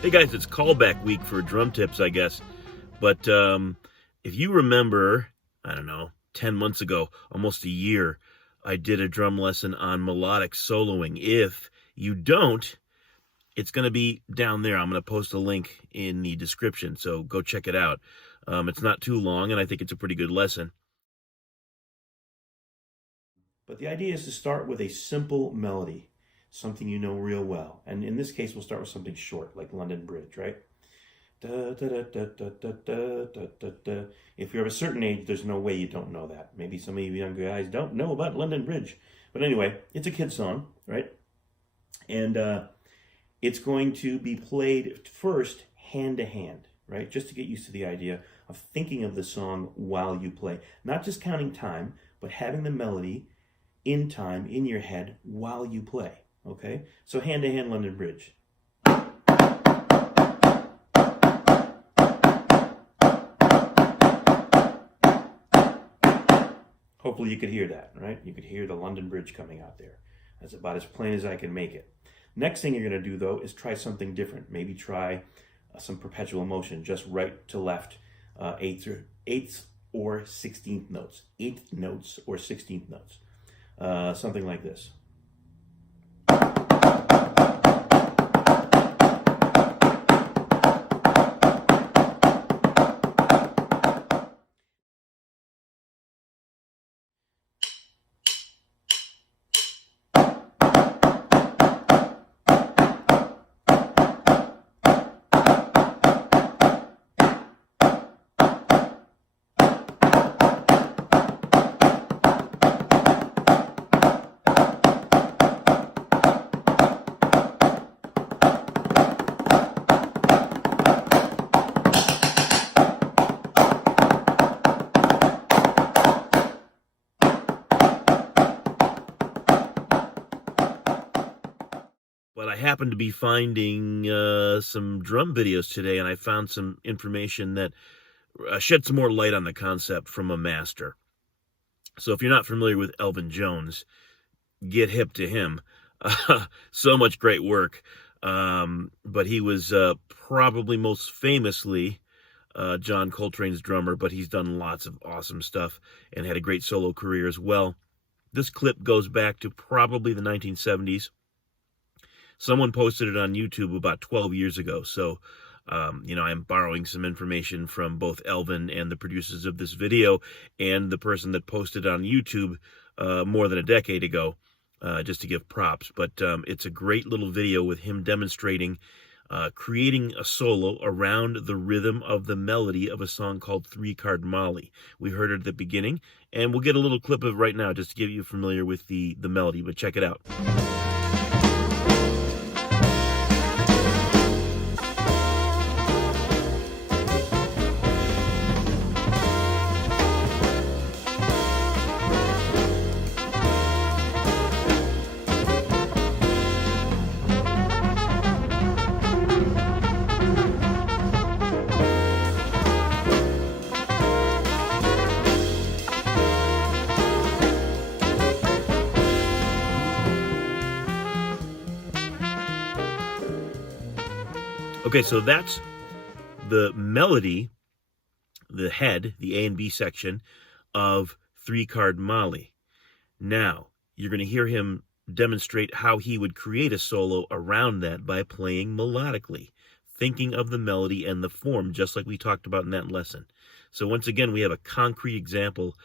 Hey guys, it's callback week for drum tips, I guess. But if you remember, I don't know, 10 months ago, almost a year, I did a drum lesson on melodic soloing. If you don't, it's going to be down there. I'm going to post a link in the description, so go check it out. It's not too long, and I think it's a pretty good lesson. But the idea is to start with a simple melody, something you know real well. And in this case, we'll start with something short, like London Bridge, right? Da, da, da, da, da, da, da, da, da, da. If you're of a certain age, there's no way you don't know that. Maybe some of you younger guys don't know about London Bridge. But anyway, it's a kid song, right? And it's going to be played first hand to hand, right? Just to get used to the idea of thinking of the song while you play. Not just counting time, but having the melody in time in your head while you play, okay? So hand to hand London Bridge. Hopefully you could hear that, right? You could hear the London Bridge coming out there. That's about as plain as I can make it. Next thing you're going to do, though, is try something different. Maybe try some perpetual motion, just right to left, eighths or 16th notes. Eighth notes or 16th notes. Something like this. But I happened to be finding some drum videos today, and I found some information that shed some more light on the concept from a master. So if you're not familiar with Elvin Jones, get hip to him. So much great work. But he was probably most famously John Coltrane's drummer, but he's done lots of awesome stuff and had a great solo career as well. This clip goes back to probably the 1970s. Someone posted it on YouTube about 12 years ago. So, I'm borrowing some information from both Elvin and the producers of this video and the person that posted it on YouTube more than a decade ago, just to give props. But it's a great little video with him demonstrating creating a solo around the rhythm of the melody of a song called Three Card Molly. We heard it at the beginning, and we'll get a little clip of it right now just to get you familiar with the melody, but check it out. Okay, so that's the melody, the head, the A and B section of Three Card Molly. Now, you're going to hear him demonstrate how he would create a solo around that by playing melodically, thinking of the melody and the form, just like we talked about in that lesson. So once again, we have a concrete example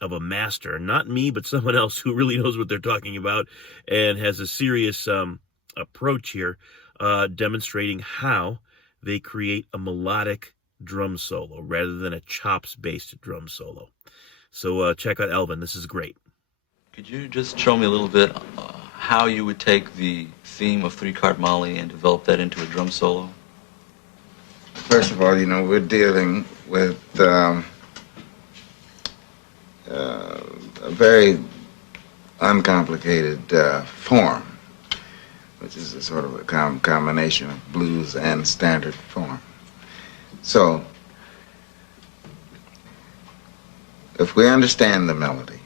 of a master, not me, but someone else who really knows what they're talking about and has a serious approach here, demonstrating how they create a melodic drum solo rather than a chops-based drum solo. So check out Elvin. This is great. Could you just show me a little bit how you would take the theme of Three Card Molly and develop that into a drum solo? First of all, we're dealing with a very uncomplicated form, which is a sort of a combination of blues and standard form. So, if we understand the melody,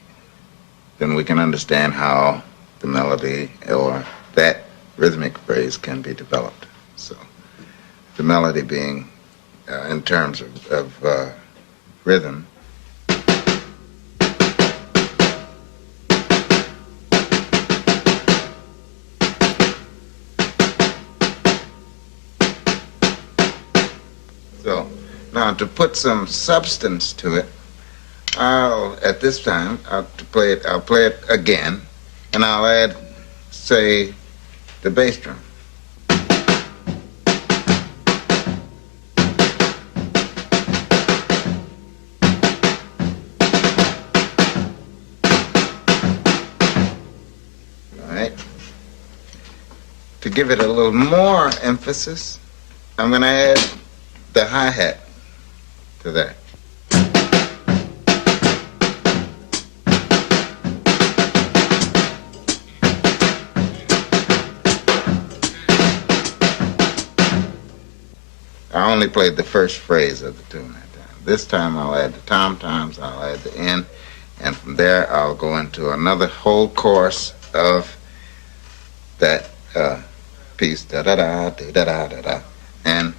then we can understand how the melody or that rhythmic phrase can be developed. So, the melody being in terms of rhythm. So now to put some substance to it, at this time I'll play it again, and I'll add, say, the bass drum. All right. To give it a little more emphasis, I'm going to add the hi-hat to that. I only played the first phrase of the tune that time. This time I'll add the tom-toms, I'll add the end, and from there I'll go into another whole chorus of that piece, da-da-da, da-da-da-da-da, and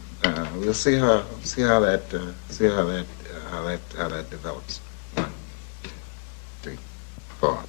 we'll see how that develops. 1, 2, 3, 4.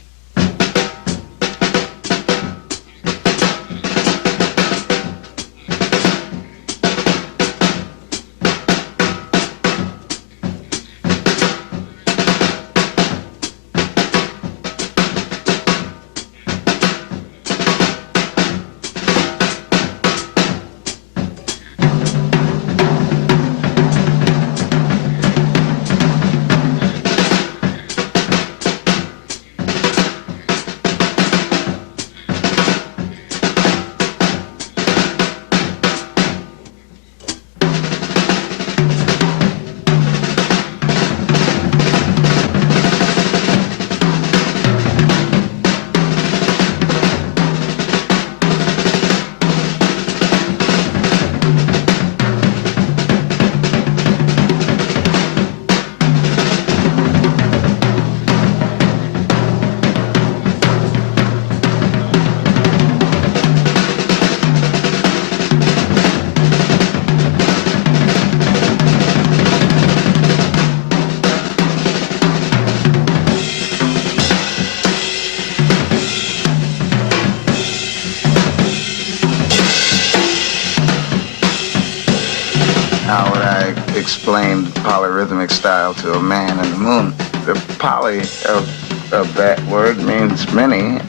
How would I explain polyrhythmic style to a man in the moon? The poly of that word means many,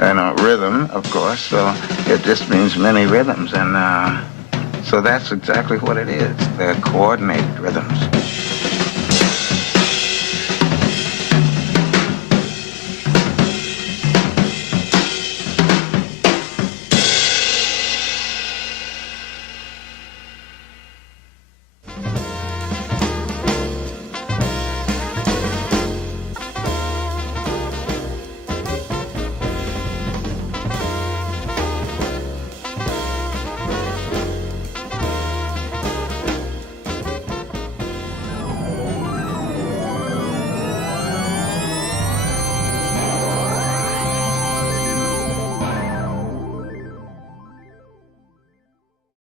and rhythm, of course, so it just means many rhythms, and so that's exactly what it is. They're coordinated rhythms.